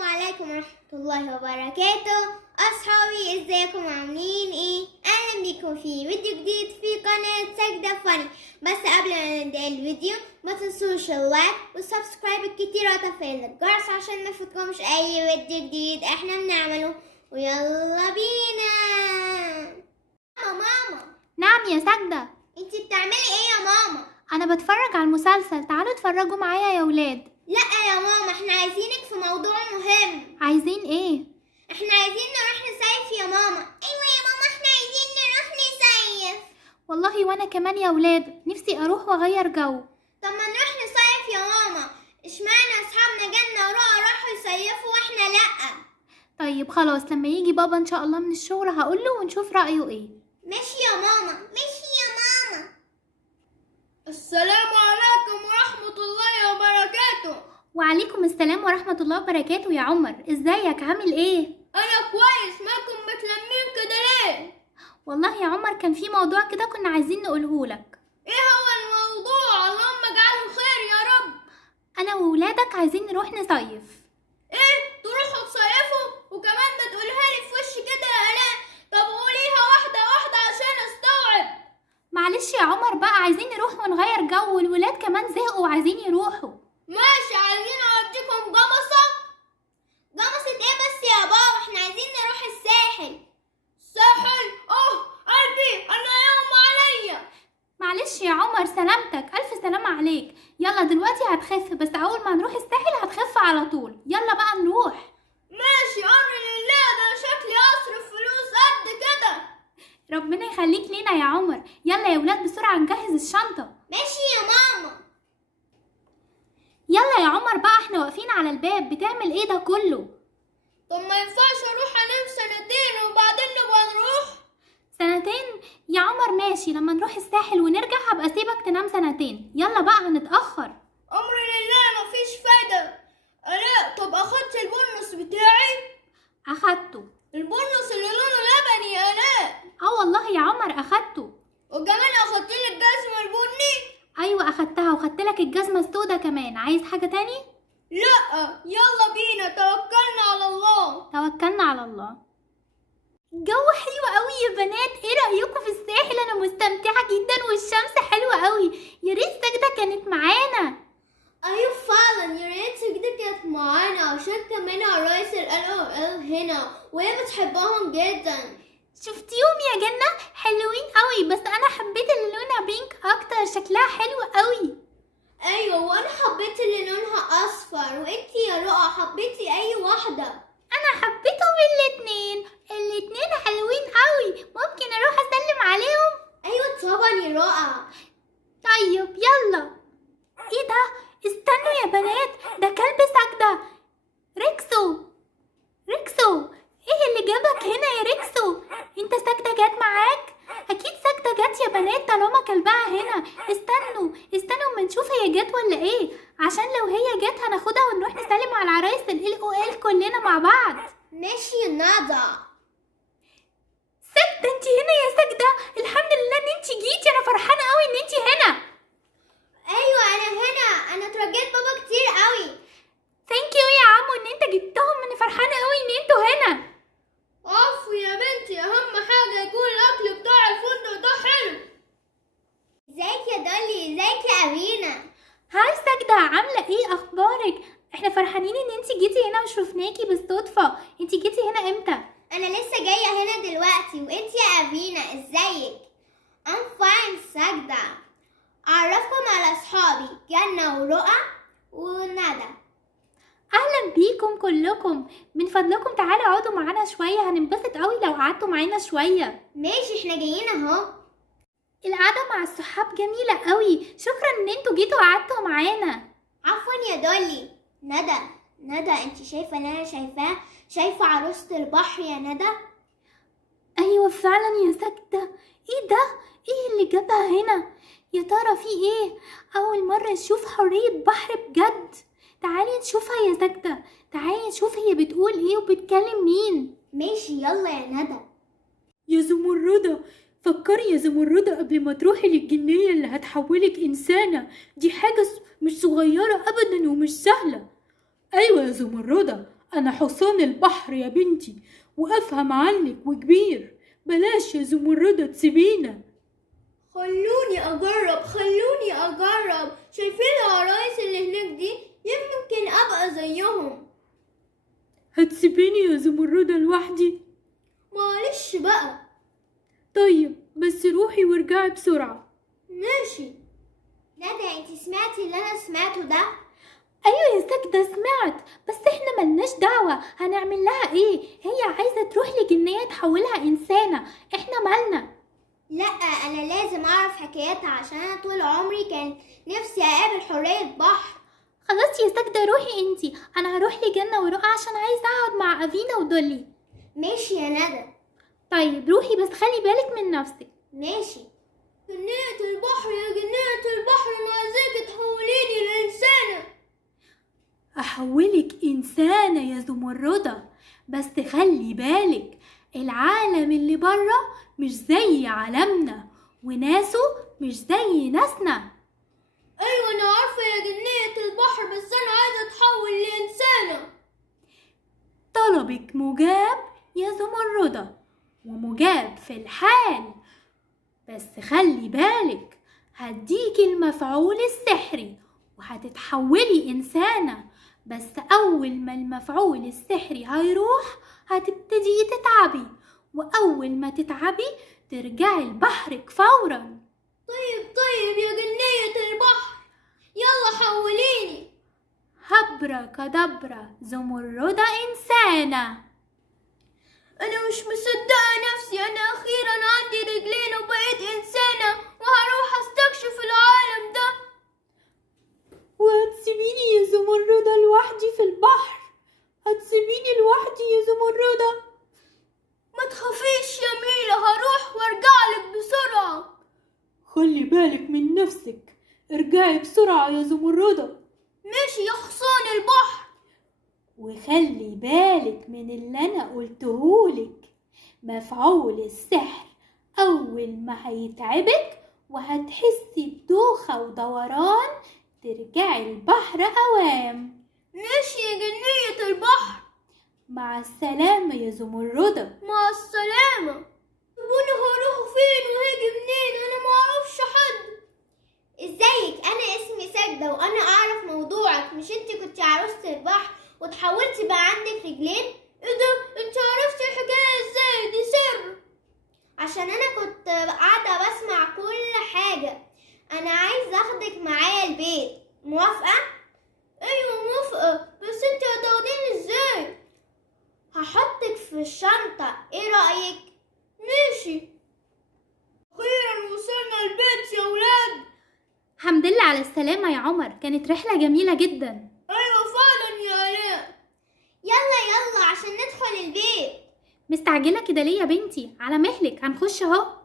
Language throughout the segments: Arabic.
عليكم ورحمة الله وبركاته. أصحابي ازيكم عاملين ايه؟ أهلا بيكم في فيديو جديد في قناة سجدة فاني. بس قبل ما نبدأ الفيديو ما تنسوش اللايك والسبسكرايب الكتير وتفعيل الجرس عشان ما يفوتكمش أي فيديو جديد احنا بنعمله. ويلا بينا. ماما نعم يا سجدة. انتي بتعملي ايه يا ماما؟ أنا بتفرج على المسلسل، تعالوا اتفرجوا معايا يا ولاد. لا يا ماما، احنا عايزينك في موضوع مهم. عايزين ايه؟ احنا عايزين نروح نصيف يا ماما. ايوه يا ماما، احنا عايزين نروح نصيف. والله وأنا كمان يا ولاد، نفسي أروح وأغير جو. طب ما نروح نصيف يا ماما. اشمعنى اصحابنا جنة ورؤى راحوا يصيفوا واحنا لا؟ طيب خلاص، لما يجي بابا إن شاء الله من الشغل هقوله ونشوف رأيه ايه. ماشي يا ماما، ماشي يا ماما. السلام عليكم ورحمة الله وبركاته. وعليكم السلام ورحمة الله وبركاته. يا عمر ازيك، عامل ايه؟ أنا كويس، مالكم متلمين كده ليه؟ والله يا عمر كان في موضوع كده كنا عايزين نقولهولك. إيه هو الموضوع؟ اللهم اجعله خير يا رب. أنا وولادك عايزين نروح نصيف. إيه؟ تروحوا تصيفوا؟ وكمان بتقولها لي في وشي كده يا آلاء؟ طب قوليها واحدة واحدة عشان أستوعب. معلش يا عمر بقى، عايزين نروح ونغير جو، والولاد كمان زهقوا وعايزين يروحوا. ماشي، عايزين أوديكم جمصة. جمصة ايه بس يا بابا؟ احنا عايزين نروح الساحل. الساحل؟ قلبي أنا يوم عليا. معلش يا عمر، سلامتك، ألف سلامة عليك. يلا دلوقتي هتخف، بس أول ما نروح الساحل هتخف على طول. يلا بقى نروح. ماشي، أمر لله. ده شكلي أصرف فلوس قد كده. ربنا يخليك لينا يا عمر. يلا يا ولاد بسرعة نجهز الشنطة. ماشي يا ماما. يلا يا عمر بقى، احنا واقفين على الباب، بتعمل ايه ده كله؟ طب ما ينفعش أروح أنام سنتين وبعدين نبقى نروح؟ سنتين؟ يا عمر ماشي، لما نروح الساحل ونرجع هبقى سيبك تنام سنتين. يلا بقى هنتأخر. أمر لله، مفيش فايدة. لا، طب أخدت البونص بتاعي؟ أخدته. البونص اللي لونه لبني يا آلاء. اه والله يا عمر أخدته. وكمان أخدتلي الجزمة البني. أيوة أخدتها، وخدتلك الجزمة السودا كمان. عايز حاجة تاني؟ لا، يلا بينا، توكلنا على الله. توكلنا على الله. الجو حلو قوي يا بنات، ايه رأيكم في الساحل؟ أنا مستمتعة جدا والشمس حلوة قوي. يا ريت سجدة كانت معانا. ايوه فعلا، يا ريت سجدة كانت معانا عشان كمان عرايس ال هنا وهي بتحبهم جدا. شفتيهم يا جنة؟ حلوين قوي، بس أنا حبيت اللي لونها بينك أكتر، شكلها حلو قوي. ايوه، وانا حبيت اللي لونها اصفر. وانتي يا رؤى حبيتي اي واحدة؟ أنا حبيتهم الاتنين حلوين قوي. ممكن أروح أسلم عليهم؟ ايوه طبعا يا رؤى. طيب يلا. ايه ده؟ استنوا يا بنات، ده كلب سجدة. ريكسو، ايه اللي جابك هنا يا ريكسو؟ انت سجدة جت معاك؟ اكيد سجدة جت يا بنات طالما كلبها هنا. استنوا اما نشوف هي جت ولا ايه، عشان لو هي جت هناخدها ونروح نسلم على العرايس ال كلنا مع بعض. ماشي يا ندى. سجدة انت هنا يا سجدة؟ الحمد لله ان انت جيتي، انا فرحانة قوي ان انت هنا. ايوه انا هنا، انا اترجيت بابا كتير قوي. ثانك يو يا عمو ان انت جبتهم، انا فرحانة قوي ان انتوا هنا. عفو يا بنتي، أهم حاجة يكون الأكل بتاع الفندق ده حلو. ازيك يا دولي؟ ازيك يا أمينة؟ هاي سجدة، عاملة ايه؟ اخبارك؟ احنا فرحانين ان انت جيتي هنا وشوفناكي بالصدفة. انت جيتي هنا امتى؟ انا لسه جاية هنا دلوقتي. وانتي يا أمينة ازيك؟ I'm fine سجدة. اعرفكم على اصحابي جنة ورؤى وندى. اهلا بيكم كلكم. من فضلكم تعالوا اقعدوا معانا شوية، هننبسط قوي لو قعدتوا معانا شوية. ماشي، احنا جايين اهو. القعدة مع الصحاب جميلة قوي، شكرا ان انتوا جيتوا وقعدتوا معانا. عفوا يا دولي. ندى انتي شايفة اللي انا شايفاه؟ شايفة عروسة البحر يا ندى؟ ايوه فعلا يا سجدة. ايه ده؟ ايه اللي جابها هنا؟ يا ترى في ايه؟ اول مرة نشوف حورية بحر بجد. تعالي نشوفها يا سجدة، تعالي نشوف هي بتقول ايه وبتكلم مين. ماشي يلا يا ندى. يا زمردة، فكري يا زمردة قبل ما تروحي للجنية اللي هتحولك إنسانة. دي حاجة مش صغيرة أبدا ومش سهلة. أيوة يا زمردة، أنا حصان البحر يا بنتي، وأفهم عنك وكبير. بلاش يا زمردة تسيبينا. خلوني أجرب. شايفين العرايس اللي هناك دي؟ يمكن أبقى زيهم. هتسيبيني يا زمردة لوحدي؟ معلش بقى. طيب بس روحي وارجعي بسرعة. ماشي. ندى، انت سمعتي اللي انا سمعته ده؟ ايوه يا ساجدة سمعت، بس احنا ملناش دعوة. هنعمل لها ايه؟ هي عايزة تروح لجنية تحولها انسانة، احنا مالنا؟ لا، انا لازم اعرف حكاياتها عشان انا طول عمري كان نفسي اقابل حورية بحر. خلاص يا ساجدة روحي انتي، انا هروح لجنة ورقة عشان عايزة اقعد مع افينا ودولي. ماشي يا ندى. طيب روحي بس خلي بالك من نفسك. ماشي. جنية البحر يا جنية البحر، أنا عايزاكي تحوليني لإنسانة. أحولك إنسانة يا زمردة، بس خلي بالك العالم اللي بره مش زي عالمنا، وناسه مش زي ناسنا. أيوة أنا عارفة يا جنية البحر، بس أنا عايزة أتحول لإنسانة. طلبك مجاب يا زمردة، ومجاب في الحال، بس خلي بالك هديكي المفعول السحري وهتتحولي إنسانة، بس أول ما المفعول السحري هيروح هتبتدي تتعبي، وأول ما تتعبي ترجعي لبحرك فورا. طيب يا جنية البحر، يلا حوليني. هبرة كدبرة زمردة إنسانة. أنا مش مصدقة نفسي، أنا أخيرا عندي رجلين وبقيت إنسانة، وهروح أستكشف العالم ده. وهتسيبيني يا زمردة لوحدي في البحر؟ هتسيبيني لوحدي يا زمردة؟ ما تخافيش يا ميلا، هروح وارجعلك بسرعة. خلي بالك من نفسك، ارجعي بسرعة يا زمردة. ماشي يا حصان البحر. وخلي بالك من اللي أنا قلتهولك، مفعول السحر أول ما هيتعبك وهتحسي بدوخة ودوران ترجعي البحر أوام. ماشي يا جنية البحر. مع السلامة يا زمردة. مع السلامة. طب أنا هروح فين وهاجي منين؟ أنا معرفش حد. ازيك؟ انا اسمي ساجدة وانا اعرف موضوعك. مش انت كنت عروسة البحر وتحولتي بقى عندك رجلين؟ ايه ده؟ انت عرفتي الحكاية ازاي؟ دي سر. عشان انا كنت قاعدة بسمع كل حاجة. انا عايزة اخدك معايا البيت، موافقة؟ ايوه موافقة، بس انت هتاخديني ازاي؟ هحطك في الشنطة، ايه رأيك؟ ماشي. أخيرا وصلنا البيت يا ولاد. الحمد لله على السلامة يا عمر، كانت رحلة جميلة جدا. أيوة فعلا يا آلاء. يلا عشان ندخل البيت. مستعجلة كده ليه يا بنتي؟ على مهلك، هنخش اهو.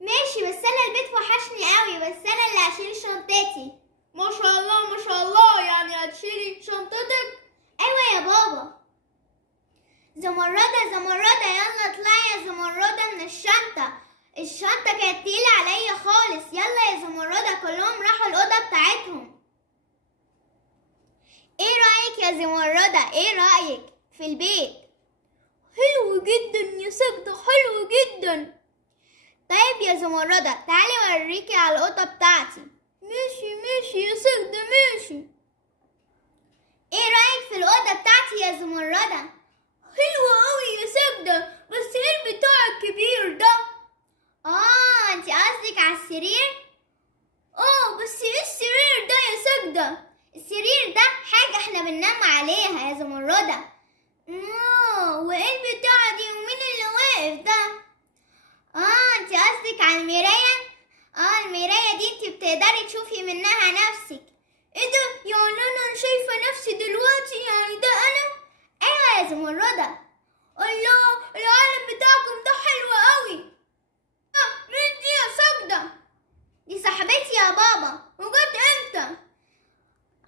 ماشي، بس انا البيت وحشني قوي، بس انا اللي هشيل شنطتي. ما شاء الله، يعني هتشيلي شنطتك؟ ايوه يا بابا. زمردة يلا اطلعي يا زمردة من الشنطة كانت تقيلة عليا خالص. يلا يا زمردة، كلهم راحوا الأوضة بتاعتهم. ايه رأيك يا زمردة؟ ايه رأيك في البيت؟ حلو جدا يا ساجدة، حلو جدا. طيب يا زمردة، تعالي اوريكي على الأوضة بتاعتي. ماشي يا ساجدة، ماشي. ايه رأيك في الأوضة بتاعتي يا زمردة؟ حلوة قوي يا ساجدة، بس ايه البتاع الكبير ده؟ انتي قصدك على السرير؟ بس ايه السرير ده يا ساجدة؟ السرير ده حاجة احنا بننام عليها يا زمردة. وايه البتاعة دي ومين اللي واقف ده؟ انتي قصدك على المراية؟ المراية دي انتي بتقدري تشوفي منها نفسك. ايه ده؟ يعني انا شايفة نفسي دلوقتي؟ يعني ده انا؟ ايوه يا زمردة. الله، العالم بتاعكم ده حلو قوي. مين دي يا ساجدة؟ دي صاحبتي يا بابا. وجت امتى؟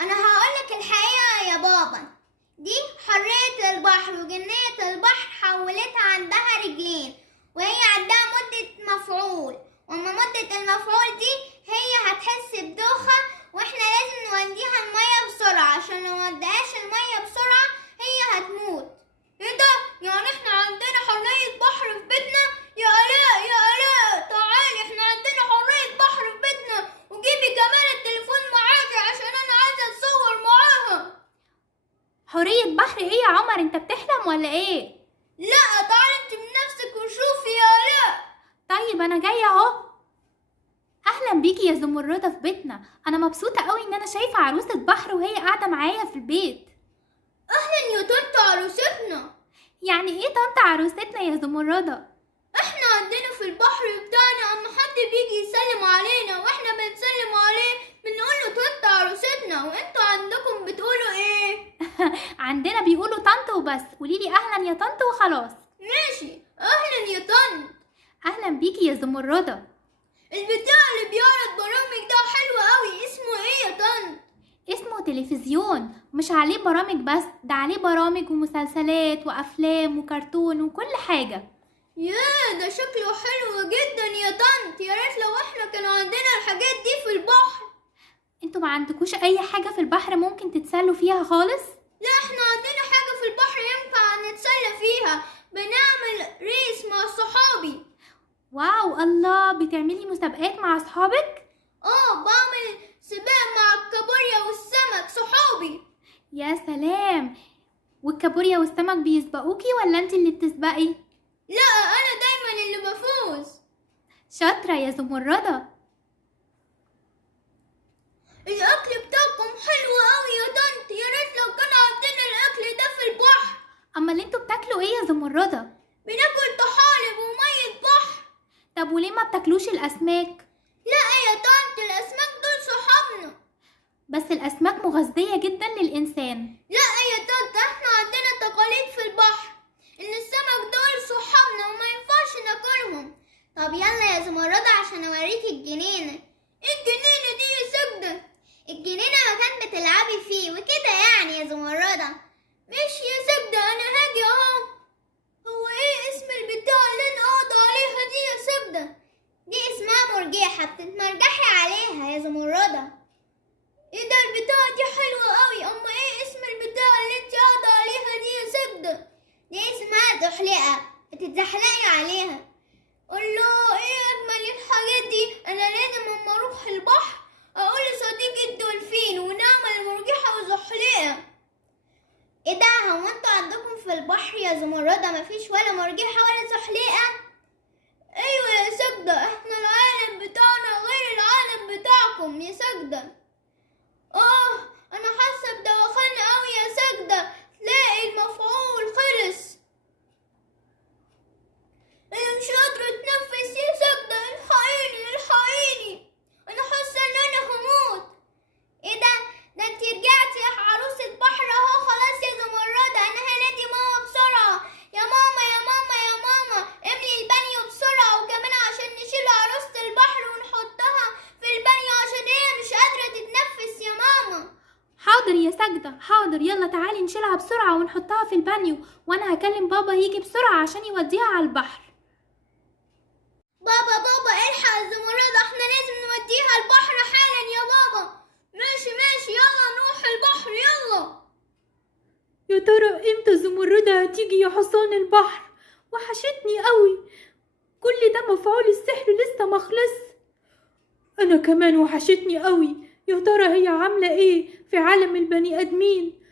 انا هقولك الحقيقة يا بابا. دي حورية البحر، وجنية البحر حولتها عندها رجلين، وهي عندها مدة مفعول، وما مدة المفعول دي هي هتحس بدوخة، واحنا لازم نوديها المية بسرعة، عشان لو مودهاش المية بسرعة هي هتموت. مية بحر ايه يا عمر؟ انت بتحلم ولا ايه؟ لا تعالي انت من نفسك وشوفي يا آلاء. طيب انا جاية اهو. اهلا بيكي يا زمردة في بيتنا. انا مبسوطة قوي ان انا شايفة عروسة بحر وهي قاعدة معايا في البيت. اهلا يا طنط عروستنا. يعني ايه طنط عروستنا يا زمردة؟ احنا عندنا في البحر بتاعنا اما حد بيجي يسلم علينا واحنا بنسلم عليه بنقول له طنط عروستنا، وانتوا عندكم بتقولوا ايه؟ عندنا بيقولوا طنط وبس. قوليلي اهلا يا طنط وخلاص. ماشي، اهلا يا طنط. اهلا بيكي يا زمردة. البتاع اللي بيعرض برامج ده حلو قوي، اسمه ايه يا طنط؟ اسمه تلفزيون، مش عليه برامج بس، ده عليه برامج ومسلسلات وافلام وكرتون وكل حاجة. ياه ده شكله حلو جدا يا طنط، يا ريت لو احنا كان عندنا الحاجات دي في البحر. انتوا ما عندكوش اي حاجة في البحر ممكن تتسلوا فيها خالص؟ لا احنا عندنا حاجة في البحر ينفع نتسلى فيها، بنعمل ريس مع صحابي. واو، الله، بتعملي مسابقات مع اصحابك؟ بعمل سباق مع الكابوريا والسمك صحابي. يا سلام. والكابوريا والسمك بيسبقوكي ولا انت اللي بتسبقي؟ لا انا دايما اللي بفوز. شاطرة يا زمردة. الاكل بتاعكم حلو قوي يا طنط، يا ريت لو كان عندنا الاكل ده في البحر. اما اللي انتوا بتاكلوا ايه يا زمردة؟ بناكل طحالب ومية بحر. طب وليه ما بتاكلوش الاسماك؟ لا يا طنط الاسماك دول صحابنا. بس الاسماك مغذية جدا للانسان. لا يا طنط احنا عندنا تقاليد في البحر ان السمك دول صحابنا وما ينفعش ناكلهم. طب يلا يا زمردة عشان اوريكي الجنينة. ايه الجنينة دي يا سجدة؟ الجنينة مكان بتلعبي فيه وكده يعني يا زمردة. ماشي يا سجدة انا هاجي اهو. هو ايه اسم البتاع اللي انا قاعدة عليها دي يا سجدة؟ دي اسمها مرجيحة، بتتمرجحي عليها يا زمردة. ايه ده البتاع دي حلوة قوي، اما ايه اسم البتاع اللي انت قاعدة عليها دي يا سجدة؟ دي اسمها زحلقة، بتتزحلقي عليها. الله ايه اجمل الحاجات دي، انا لازم اما اروح البحر اقول لصديقي الدولفين ونعمل مرجحة وزحلقة. ايه ده، هو انتوا عندكم في البحر يا زمردة مفيش ولا مرجحة ولا زحلقة؟ ايوه يا سجدة، احنا العالم بتاعنا غير العالم بتاعكم يا سجدة. انا حاسة بدوخان قوي يا سجدة، تلاقي المفعول خلص. انا مش قادرة اتنفس يا سجدة، الحقيني انا حاسة ان انا هموت. ايه ده انت رجعتي يا عروسة بحر اهو. خلاص يا زمردة انا هنادي ماما بسرعة. يا ماما يا ماما يا ماما املي البانيو بسرعة، وكمان عشان نشيل عروسة البحر ونحطها في البانيو عشان هي مش قادرة تتنفس يا ماما. حاضر يا سجدة، حاضر. يلا تعالي نشيلها بسرعة ونحطها في البانيو، وانا هكلم بابا يجي بسرعة عشان يوديها على البحر. بابا الحق الزمردة، احنا لازم نوديها البحر حالا يا بابا. ماشي يلا نروح البحر يلا. يا ترى امتى زمردة هتيجي يا حصان البحر؟ وحشتني قوي. كل ده مفعول السحر لسه مخلص. انا كمان وحشتني قوي. يا ترى هي عاملة ايه في عالم البني ادمين؟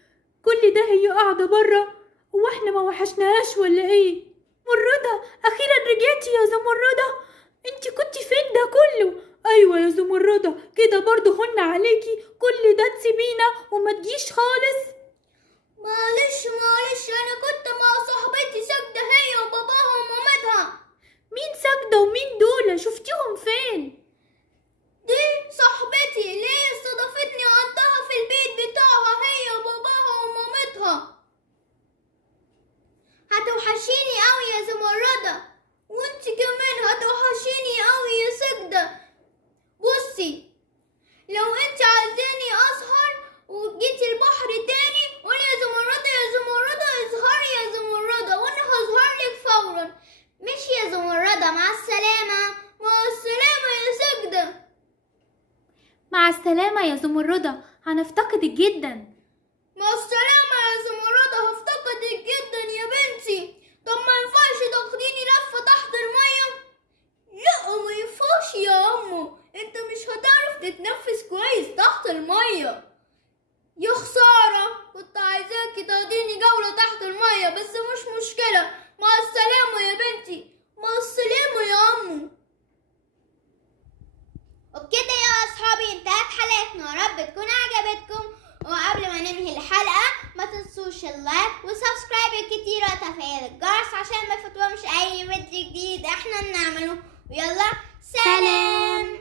كل ده هي قاعدة برا واحنا ما وحشناهاش ولا ايه؟ زمردة، اخيرا رجعتي يا زمردة. انتي كنتي فين ده كله؟ ايوه يا زمردة، كده برضو هن عليكي كل ده تسيبينا وما تجيش خالص. معلش انا كنت مع صاحبتي سجدة، هي وباباها ومامتها. مين سجدة ومين دول؟ شفتيهم فين؟ دي صاحبتي اللي هي استضافتني عندها في البيت بتاعها، هي وباباها ومامتها. هتوحشيني قوي يا زمردة. وانت كمان هتوحشيني قوي يا سجدة. بصي لو انت عايزاني اسهر وجيتي البحر تاني قولي يا زمردة اظهري يا زمردة وانا هظهر لك فورا. ماشي يا زمردة، مع السلامة. مع السلامة يا سجدة. مع السلامة يا زمردة، هنفتقدك جدا. مع السلامة يا زمردة، هفتقدك جدا يا بنتي. طب ما ينفعش تاخديني لفة تحت المية؟ لا ما ينفعش يا عمو، انت مش هتعرف تتنفس كويس تحت المية. يا خسارة، كنت عايزاكي تاخديني جولة تحت المية، بس مش مشكلة. مع السلامة يا بنتي، مع السلامة يا عمو. وبكده يا أصحابي انتهت حلقتنا، يا رب تكون عجبتكم. وقبل ما ننهي الحلقة ما تنسوش اللايك وسبسكرايب كتير وتفعيل الجرس عشان ما يفوتكمش أي فيديو جديد احنا بنعمله. ويلا سلام.